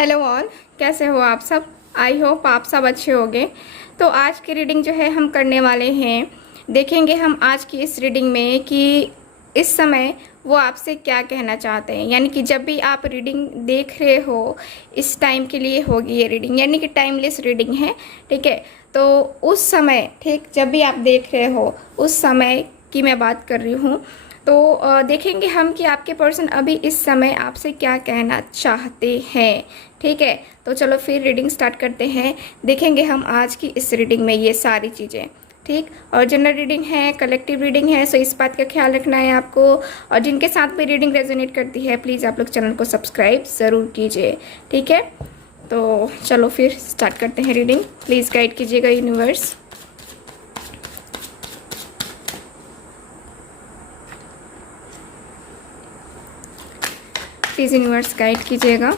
Hello all, कैसे हो आप सब। आई होप आप सब अच्छे होंगे। तो आज की रीडिंग जो है हम करने वाले हैं, देखेंगे हम आज की इस रीडिंग में कि इस समय वो आपसे क्या कहना चाहते हैं। यानी कि जब भी आप रीडिंग देख रहे हो, इस टाइम के लिए होगी ये रीडिंग, यानी कि टाइमलेस रीडिंग है। ठीक है, तो उस समय, ठीक, जब भी आप देख रहे हो उस समय की मैं बात कर रही हूँ। तो देखेंगे हम कि आपके पर्सन अभी इस समय आपसे क्या कहना चाहते हैं। ठीक है, तो चलो फिर रीडिंग स्टार्ट करते हैं। देखेंगे हम आज की इस रीडिंग में ये सारी चीज़ें। ठीक, और जनरल रीडिंग है, कलेक्टिव रीडिंग है, सो इस बात का ख्याल रखना है आपको। और जिनके साथ भी रीडिंग रेजोनेट करती है, प्लीज़ आप लोग चैनल को सब्सक्राइब ज़रूर कीजिए। ठीक है, तो चलो फिर स्टार्ट करते हैं रीडिंग। प्लीज़ गाइड कीजिएगा यूनिवर्स। प्लीज़ यूनिवर्स गाइड कीजिएगा।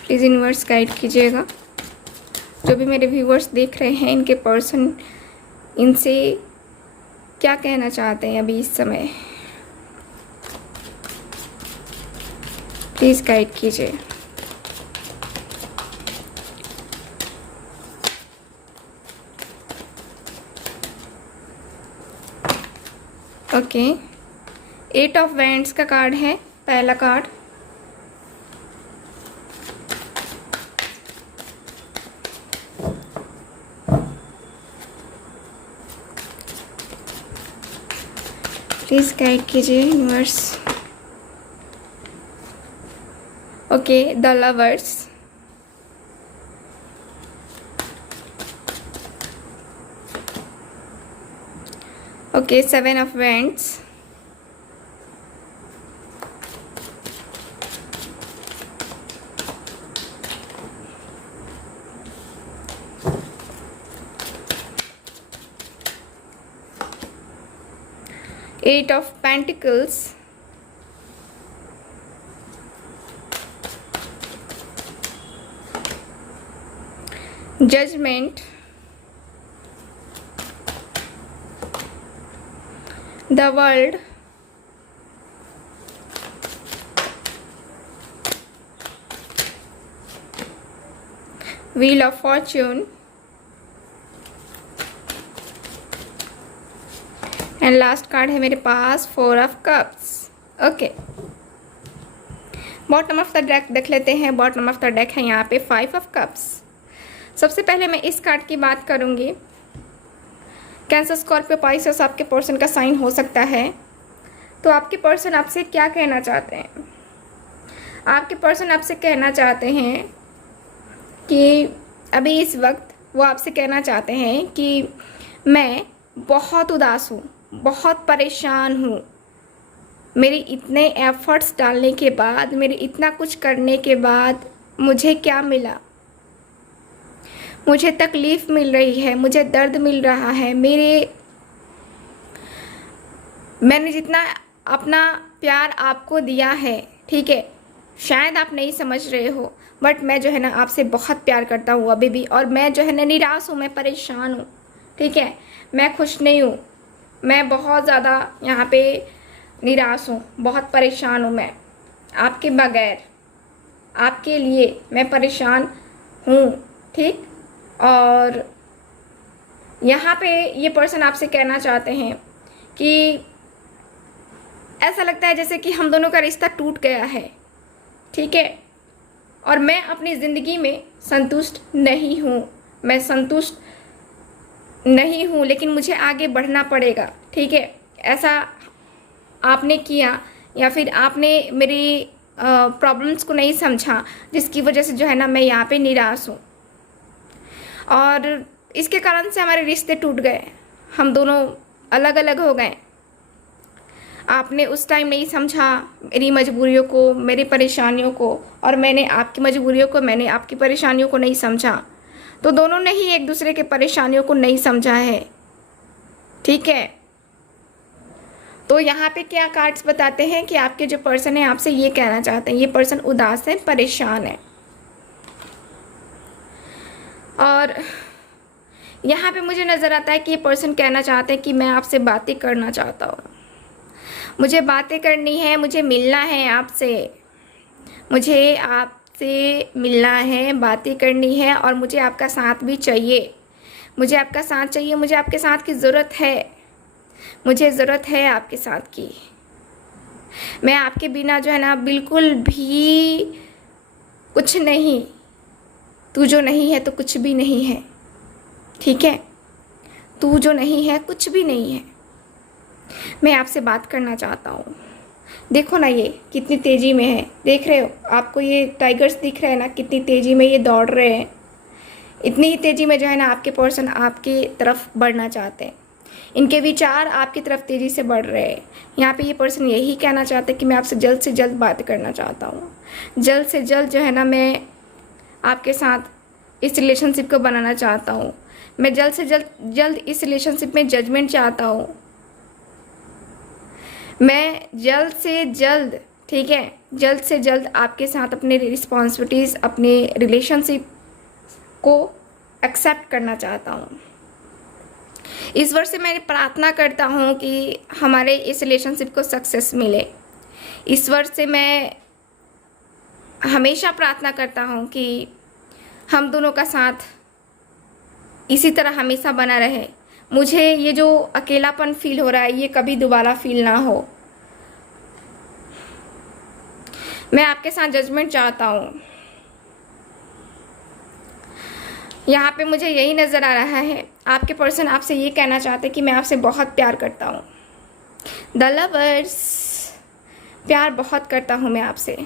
प्लीज़ यूनिवर्स गाइड कीजिएगा। जो भी मेरे व्यूवर्स देख रहे हैं, इनके पर्सन इनसे क्या कहना चाहते हैं अभी इस समय, प्लीज़ गाइड कीजिए। ओके, 8 ऑफ वैंड्स का कार्ड है पहला कार्ड। प्लीज़ गाइड कीजिए universe. Okay, the lovers. Okay, 7 of wands. Eight of Pentacles. Judgment. The World. Wheel of Fortune. And last card है मेरे पास 4 of cups. Okay, bottom of the deck देख लेते हैं। Bottom of the deck है यहाँ पे 5 of cups. सबसे पहले मैं इस कार्ड की बात करूँगी। कैंसर, स्कॉर्पियो, पाइसेस आपके पर्सन का साइन हो सकता है। तो आपके पर्सन आपसे क्या कहना चाहते हैं? आपके पर्सन आपसे कहना चाहते हैं कि अभी इस वक्त वो आपसे कहना चाहते हैं कि मैं बहुत उदास हूँ, बहुत परेशान हूँ। मेरे इतने एफर्ट्स डालने के बाद, मेरे इतना कुछ करने के बाद मुझे क्या मिला? मुझे तकलीफ़ मिल रही है, मुझे दर्द मिल रहा है। मैंने जितना अपना प्यार आपको दिया है, ठीक है, शायद आप नहीं समझ रहे हो, बट मैं जो है ना आपसे बहुत प्यार करता हूँ अभी भी। और मैं जो है ना निराश हूँ, मैं परेशान हूँ। ठीक है, मैं खुश नहीं हूँ, मैं बहुत ज़्यादा यहाँ पे निराश हूँ, बहुत परेशान हूँ। मैं आपके बगैर, आपके लिए मैं परेशान हूँ। ठीक, और यहाँ पे ये पर्सन आपसे कहना चाहते हैं कि ऐसा लगता है जैसे कि हम दोनों का रिश्ता टूट गया है। ठीक है, और मैं अपनी ज़िंदगी में संतुष्ट नहीं हूँ, मैं संतुष्ट नहीं हूँ, लेकिन मुझे आगे बढ़ना पड़ेगा। ठीक है, ऐसा आपने किया या फिर आपने मेरी प्रॉब्लम्स को नहीं समझा, जिसकी वजह से जो है ना मैं यहाँ पे निराश हूँ। और इसके कारण से हमारे रिश्ते टूट गए, हम दोनों अलग अलग हो गए। आपने उस टाइम नहीं समझा मेरी मजबूरियों को, मेरी परेशानियों को, और मैंने आपकी मजबूरियों को, मैंने आपकी परेशानियों को नहीं समझा। तो दोनों ने ही एक दूसरे के परेशानियों को नहीं समझा है। ठीक है, तो यहाँ पे क्या कार्ड्स बताते हैं कि आपके जो पर्सन है आपसे ये कहना चाहते हैं, ये पर्सन उदास है, परेशान है। और यहाँ पे मुझे नज़र आता है कि ये पर्सन कहना चाहते हैं कि मैं आपसे बातें करना चाहता हूँ, मुझे बातें करनी है, मुझे मिलना है आपसे, मुझे आपसे मिलना है, बातें करनी है और मुझे आपका साथ भी चाहिए, मुझे आपका साथ चाहिए, मुझे आपके साथ की ज़रूरत है, मुझे ज़रूरत है आपके साथ की। मैं आपके बिना जो है ना बिल्कुल भी कुछ नहीं, तू जो नहीं है तो कुछ भी नहीं है, ठीक है, तू जो नहीं है कुछ भी नहीं है। मैं आपसे बात करना चाहता हूँ। देखो ना ये कितनी तेज़ी में है, देख रहे हो, आपको ये टाइगर्स दिख रहे हैं ना, कितनी तेज़ी में ये दौड़ रहे हैं। इतनी ही तेज़ी में जो है ना आपके पर्सन आपकी तरफ बढ़ना चाहते हैं, इनके विचार आपकी तरफ तेज़ी से बढ़ रहे हैं। यहाँ पे ये पर्सन यही कहना चाहते हैं कि मैं आपसे जल्द से जल्द बात करना चाहता हूँ, जल्द से जल्द जो है ना मैं आपके साथ इस रिलेशनशिप को बनाना चाहता हूँ, मैं जल्द से जल्द इस रिलेशनशिप में जजमेंट चाहता हूँ, मैं जल्द से जल्द, ठीक है, जल्द से जल्द आपके साथ अपने रिस्पॉन्सिबिलिटीज़, अपने रिलेशनशिप को एक्सेप्ट करना चाहता हूँ। ईश्वर से मैं प्रार्थना करता हूँ कि हमारे इस रिलेशनशिप को सक्सेस मिले। ईश्वर से मैं हमेशा प्रार्थना करता हूँ कि हम दोनों का साथ इसी तरह हमेशा बना रहे। मुझे ये जो अकेलापन फील हो रहा है ये कभी दोबारा फील ना हो। मैं आपके साथ जजमेंट चाहता हूँ। यहाँ पे मुझे यही नज़र आ रहा है, आपके पर्सन आपसे ये कहना चाहते हैं कि मैं आपसे बहुत प्यार करता हूँ। द लवर्स, प्यार बहुत करता हूँ मैं आपसे,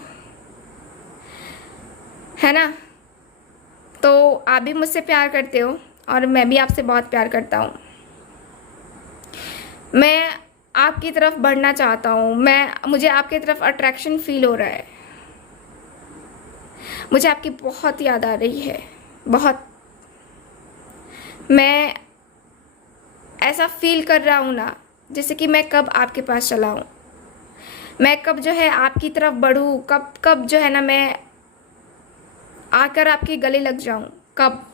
है ना। तो आप भी मुझसे प्यार करते हो और मैं भी आपसे बहुत प्यार करता हूँ। मैं आपकी तरफ बढ़ना चाहता हूँ, मुझे आपकी तरफ अट्रैक्शन फील हो रहा है, मुझे आपकी बहुत याद आ रही है, बहुत। मैं ऐसा फील कर रहा हूँ ना जैसे कि मैं कब आपके पास चला हूँ, मैं कब जो है आपकी तरफ बढ़ूँ, कब जो है ना मैं आकर आपके गले लग जाऊँ, कब।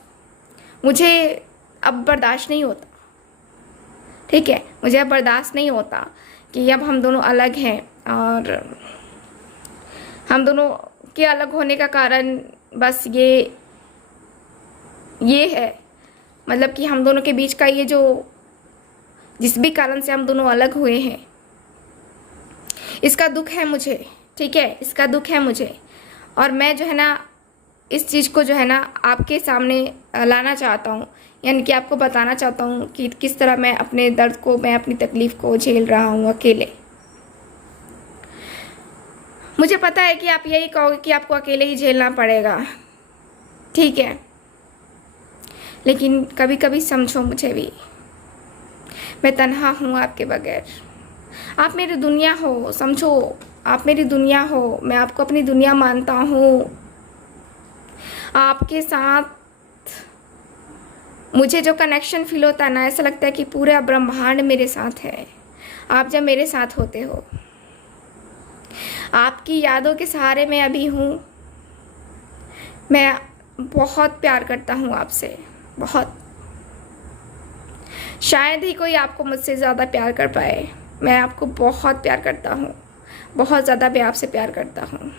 मुझे अब बर्दाश्त नहीं होता, ठीक है, मुझे अब बर्दाश्त नहीं होता कि अब हम दोनों अलग हैं। और हम दोनों के अलग होने का कारण बस ये है, मतलब कि हम दोनों के बीच का ये जो जिस भी कारण से हम दोनों अलग हुए हैं, इसका दुख है मुझे, ठीक है, इसका दुख है मुझे। और मैं जो है ना इस चीज़ को जो है ना आपके सामने लाना चाहता हूँ, यानी कि आपको बताना चाहता हूँ कि किस तरह मैं अपने दर्द को, मैं अपनी तकलीफ़ को झेल रहा हूँ अकेले। मुझे पता है कि आप यही कहोगे कि आपको अकेले ही झेलना पड़ेगा, ठीक है, लेकिन कभी कभी समझो मुझे भी, मैं तन्हा हूँ आपके बगैर। आप मेरी दुनिया हो, समझो, आप मेरी दुनिया हो, मैं आपको अपनी दुनिया मानता हूँ। आपके साथ मुझे जो कनेक्शन फील होता है ना, ऐसा लगता है कि पूरा ब्रह्मांड मेरे साथ है। आप जब मेरे साथ होते हो, आपकी यादों के सहारे मैं अभी हूँ। मैं बहुत प्यार करता हूँ आपसे, बहुत। शायद ही कोई आपको मुझसे ज़्यादा प्यार कर पाए। मैं आपको बहुत प्यार करता हूँ, बहुत ज़्यादा मैं आपसे प्यार करता हूँ,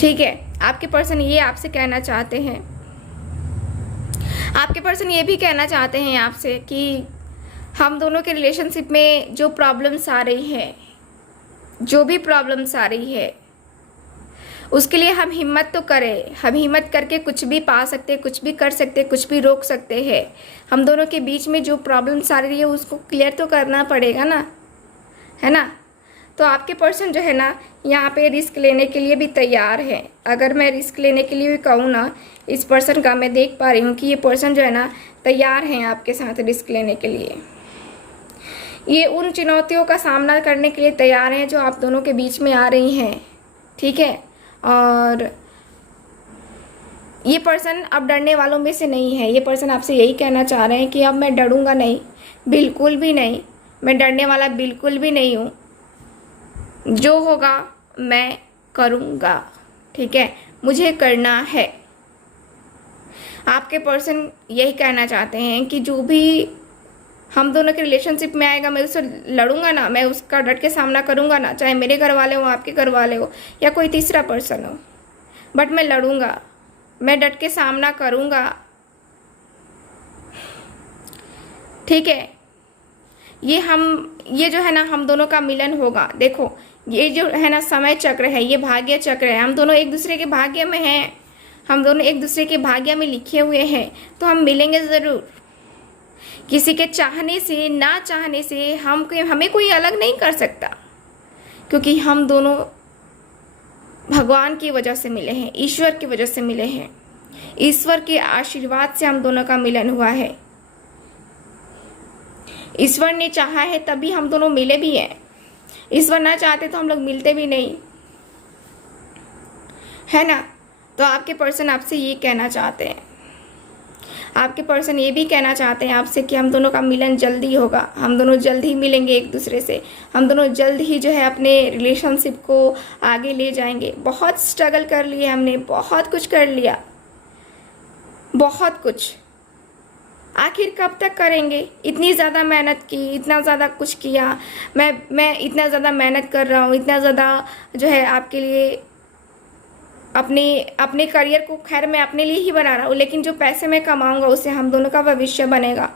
ठीक है। आपके पर्सन ये आपसे कहना चाहते हैं, आपके पर्सन ये भी कहना चाहते हैं आपसे कि हम दोनों के रिलेशनशिप में जो प्रॉब्लम्स आ रही हैं, जो भी प्रॉब्लम्स आ रही है, उसके लिए हम हिम्मत तो करें। हम हिम्मत करके कुछ भी पा सकते, कुछ भी कर सकते, कुछ भी रोक सकते हैं। हम दोनों के बीच में जो प्रॉब्लम्स आ रही है उसको क्लियर तो करना पड़ेगा ना, है ना। तो आपके पर्सन जो है ना यहाँ पे रिस्क लेने के लिए भी तैयार है। अगर मैं रिस्क लेने के लिए भी कहूँ ना, इस पर्सन का मैं देख पा रही हूँ कि ये पर्सन जो है ना तैयार हैं आपके साथ रिस्क लेने के लिए। ये उन चुनौतियों का सामना करने के लिए तैयार हैं जो आप दोनों के बीच में आ रही हैं, ठीक है। और ये पर्सन अब डरने वालों में से नहीं है। ये पर्सन आपसे यही कहना चाह रहे हैं कि अब मैं डरूंगा नहीं, बिल्कुल भी नहीं, मैं डरने वाला बिल्कुल भी नहीं हूँ। जो होगा मैं करूँगा, ठीक है, मुझे करना है, आपके पर्सन यही कहना चाहते हैं कि जो भी हम दोनों के रिलेशनशिप में आएगा, मैं उससे लड़ूंगा ना, मैं उसका डट के सामना करूंगा ना, चाहे मेरे घर वाले हो, आपके घर वाले हो, या कोई तीसरा पर्सन हो, बट मैं लड़ूंगा, मैं डट के सामना करूंगा। ठीक है, ये जो है ना हम दोनों का मिलन होगा। देखो ये जो है ना समय चक्र है, ये भाग्य चक्र है, हम दोनों एक दूसरे के भाग्य में हैं, हम दोनों एक दूसरे के भाग्य में लिखे हुए हैं, तो हम मिलेंगे ज़रूर। किसी के चाहने से ना चाहने से हमें कोई अलग नहीं कर सकता, क्योंकि हम दोनों भगवान की वजह से मिले हैं, ईश्वर की वजह से मिले हैं, ईश्वर के आशीर्वाद से हम दोनों का मिलन हुआ है। ईश्वर ने चाहा है तभी हम दोनों मिले भी हैं, ईश्वर ना चाहते तो हम लोग मिलते भी नहीं, है ना। तो आपके पर्सन आपसे ये कहना चाहते हैं, आपके पर्सन ये भी कहना चाहते हैं आपसे कि हम दोनों का मिलन जल्दी होगा, हम दोनों जल्द ही मिलेंगे एक दूसरे से, हम दोनों जल्द ही जो है अपने रिलेशनशिप को आगे ले जाएंगे। बहुत स्ट्रगल कर लिए हमने, बहुत कुछ कर लिया, बहुत कुछ, आखिर कब तक करेंगे? इतनी ज़्यादा मेहनत की, इतना ज़्यादा कुछ किया, मैं इतना ज़्यादा मेहनत कर रहा हूँ, इतना ज़्यादा जो है आपके लिए अपने करियर को, खैर मैं अपने लिए ही बना रहा हूँ, लेकिन जो पैसे मैं कमाऊँगा उससे हम दोनों का भविष्य बनेगा।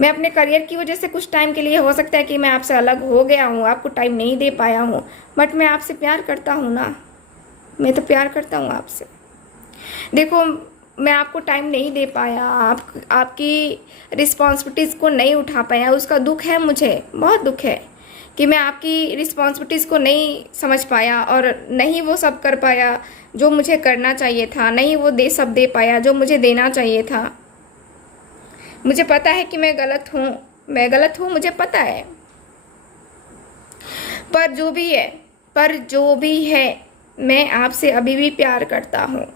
मैं अपने करियर की वजह से कुछ टाइम के लिए हो सकता है कि मैं आपसे अलग हो गया हूँ, आपको टाइम नहीं दे पाया हूँ, बट मैं आपसे प्यार करता हूँ ना, मैं तो प्यार करता हूँ आपसे। देखो मैं आपको टाइम नहीं दे पाया, आपकी रिस्पॉन्सिबिलिटीज़ को नहीं उठा पाया, उसका दुख है, मुझे बहुत दुख है कि मैं आपकी रिस्पॉन्सिबिलिटीज़ को नहीं समझ पाया और नहीं वो सब कर पाया जो मुझे करना चाहिए था, नहीं वो सब दे पाया जो मुझे देना चाहिए था। मुझे पता है कि मैं गलत हूँ, मुझे पता है, पर जो भी है मैं आपसे अभी भी प्यार करता हूँ,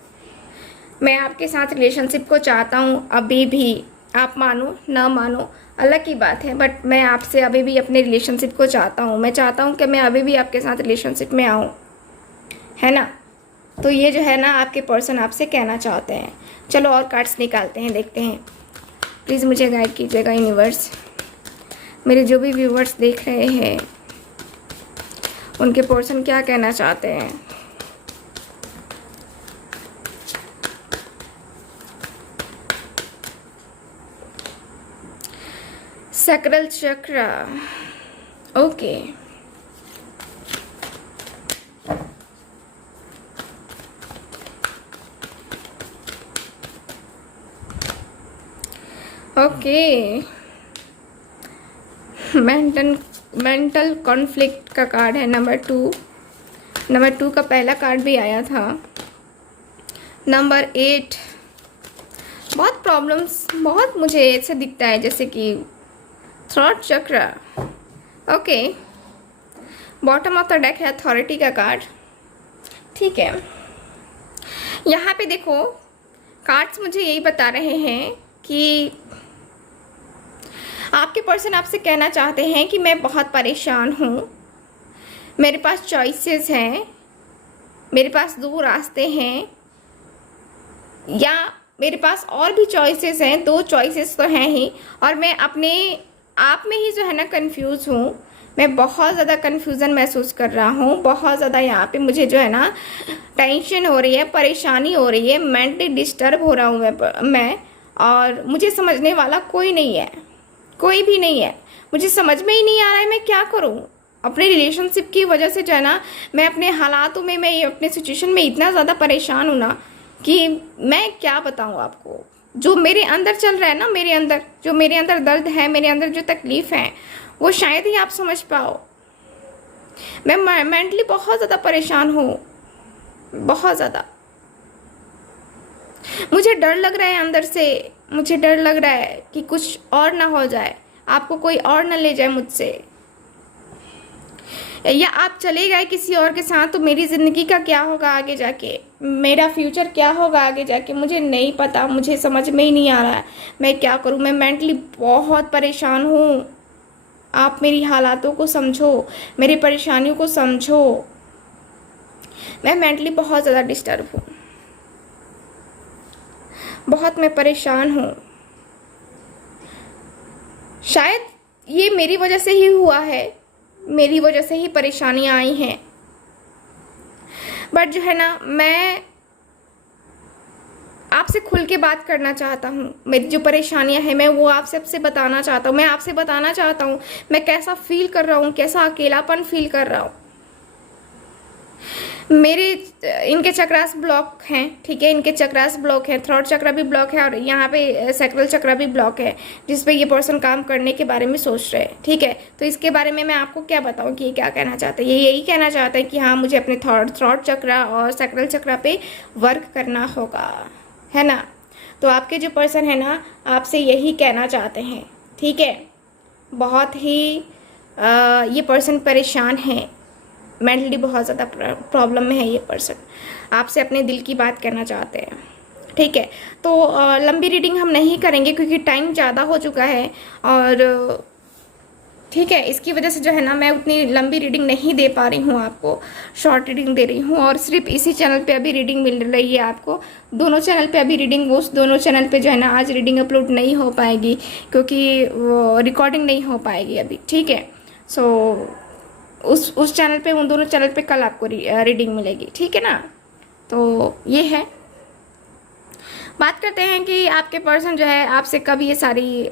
मैं आपके साथ रिलेशनशिप को चाहता हूँ अभी भी। आप मानो ना मानो अलग की बात है, बट मैं आपसे अभी भी अपने रिलेशनशिप को चाहता हूँ। मैं चाहता हूँ कि मैं अभी भी आपके साथ रिलेशनशिप में आऊँ, है ना। तो ये जो है ना आपके पर्सन आपसे कहना चाहते हैं। चलो और कार्ड्स निकालते हैं, देखते हैं। प्लीज़ मुझे गाइड कीजिएगा यूनिवर्स। मेरे जो भी व्यूवर्स देख रहे हैं उनके पर्सन क्या कहना चाहते हैं। सक्रल चक्र, ओके। ओके, मेंटल कॉन्फ्लिक्ट का कार्ड है नंबर 2 का पहला कार्ड भी आया था। नंबर 8, बहुत प्रॉब्लम्स, बहुत मुझे ऐसे दिखता है जैसे कि थ्रॉट चक्र, okay. Bottom of the deck है अथॉरिटी का कार्ड, ठीक है। यहाँ पे देखो कार्ड्स मुझे यही बता रहे हैं कि आपके पर्सन आपसे कहना चाहते हैं कि मैं बहुत परेशान हूँ, मेरे पास चॉइसेस हैं, मेरे पास 2 रास्ते हैं, या मेरे पास और भी चॉइसेस हैं, 2 चॉइसेस तो हैं ही, और मैं अपने आप में ही जो है ना कंफ्यूज हूँ। मैं बहुत ज़्यादा कन्फ्यूज़न महसूस कर रहा हूँ, बहुत ज़्यादा यहाँ पे मुझे जो है ना टेंशन हो रही है, परेशानी हो रही है, मेंटली डिस्टर्ब हो रहा हूँ मैं, और मुझे समझने वाला कोई नहीं है, कोई भी नहीं है। मुझे समझ में ही नहीं आ रहा है मैं क्या करूँ। अपने रिलेशनशिप की वजह से जो है ना मैं अपने हालातों में, मैं अपने सिचुएशन में इतना ज़्यादा परेशान हूँ ना कि मैं क्या बताऊँ आपको। जो मेरे अंदर चल रहा है ना, जो मेरे अंदर दर्द है, मेरे अंदर जो तकलीफ़ है, वो शायद ही आप समझ पाओ। मैं मेंटली बहुत ज़्यादा परेशान हूँ, बहुत ज़्यादा। मुझे डर लग रहा है अंदर से, मुझे डर लग रहा है कि कुछ और ना हो जाए, आपको कोई और ना ले जाए मुझसे, या आप चले गए किसी और के साथ तो मेरी ज़िंदगी का क्या होगा आगे जाके, मेरा फ्यूचर क्या होगा आगे जाके, मुझे नहीं पता, मुझे समझ में ही नहीं आ रहा है मैं क्या करूं। मैं मेंटली बहुत परेशान हूं। आप मेरी हालातों को समझो, मेरी परेशानियों को समझो। मैं मेंटली बहुत ज़्यादा डिस्टर्ब हूँ। बहुत मैं परेशान हूँ। शायद ये मेरी वजह से ही हुआ है, मेरी वजह से ही परेशानियाँ आई हैं। बट जो है ना, मैं आपसे खुल के बात करना चाहता हूँ। मेरी जो परेशानियाँ हैं मैं वो आप सबसे बताना चाहता हूँ। मैं आपसे बताना चाहता हूँ मैं कैसा फील कर रहा हूँ, कैसा अकेलापन फील कर रहा हूँ। मेरे इनके चक्रास ब्लॉक हैं, ठीक है, इनके चक्रास ब्लॉक है, थ्रोट चक्र भी ब्लॉक है और यहाँ पे सैक्रल चक्र भी ब्लॉक है, जिस पे ये पर्सन काम करने के बारे में सोच रहे हैं, ठीक है। तो इसके बारे में मैं आपको क्या बताऊँ कि ये क्या कहना चाहते हैं। ये यही कहना चाहते हैं कि हाँ, मुझे अपने थ्रोट चक्र और सैक्रल चक्र पे वर्क करना होगा, है ना। तो आपके जो पर्सन है ना, आपसे यही कहना चाहते हैं, ठीक है। बहुत ही ये पर्सन परेशान है, मेंटली बहुत ज़्यादा प्रॉब्लम में है ये पर्सन। आपसे अपने दिल की बात कहना चाहते हैं, ठीक है। तो लंबी रीडिंग हम नहीं करेंगे क्योंकि टाइम ज़्यादा हो चुका है और ठीक है, इसकी वजह से जो है ना, मैं उतनी लंबी रीडिंग नहीं दे पा रही हूँ आपको, शॉर्ट रीडिंग दे रही हूँ। और सिर्फ इसी चैनल पे अभी रीडिंग मिल रही है आपको। दोनों चैनल पे अभी रीडिंग, उस दोनों चैनल पे जो है ना आज रीडिंग अपलोड नहीं हो पाएगी क्योंकि वो रिकॉर्डिंग नहीं हो पाएगी अभी, ठीक है। सो उस चैनल पे, उन दोनों चैनल पे कल आपको रीडिंग मिलेगी, ठीक है ना। तो ये है, बात करते हैं कि आपके पर्सन जो है आपसे कब ये सारी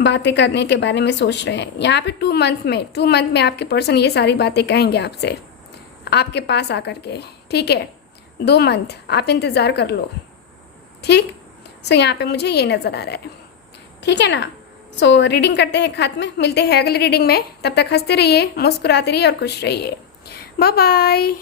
बातें करने के बारे में सोच रहे हैं। यहाँ पे 2 मंथ में आपके पर्सन ये सारी बातें कहेंगे आपसे, आपके पास आकर के, ठीक है। 2 मंथ आप इंतज़ार कर लो, ठीक। सो यहाँ पे मुझे ये नज़र आ रहा है, ठीक है ना। सो रीडिंग करते हैं खत्म, मिलते हैं अगली रीडिंग में। तब तक हंसते रहिए, मुस्कुराते रहिए और खुश रहिए। Bye bye.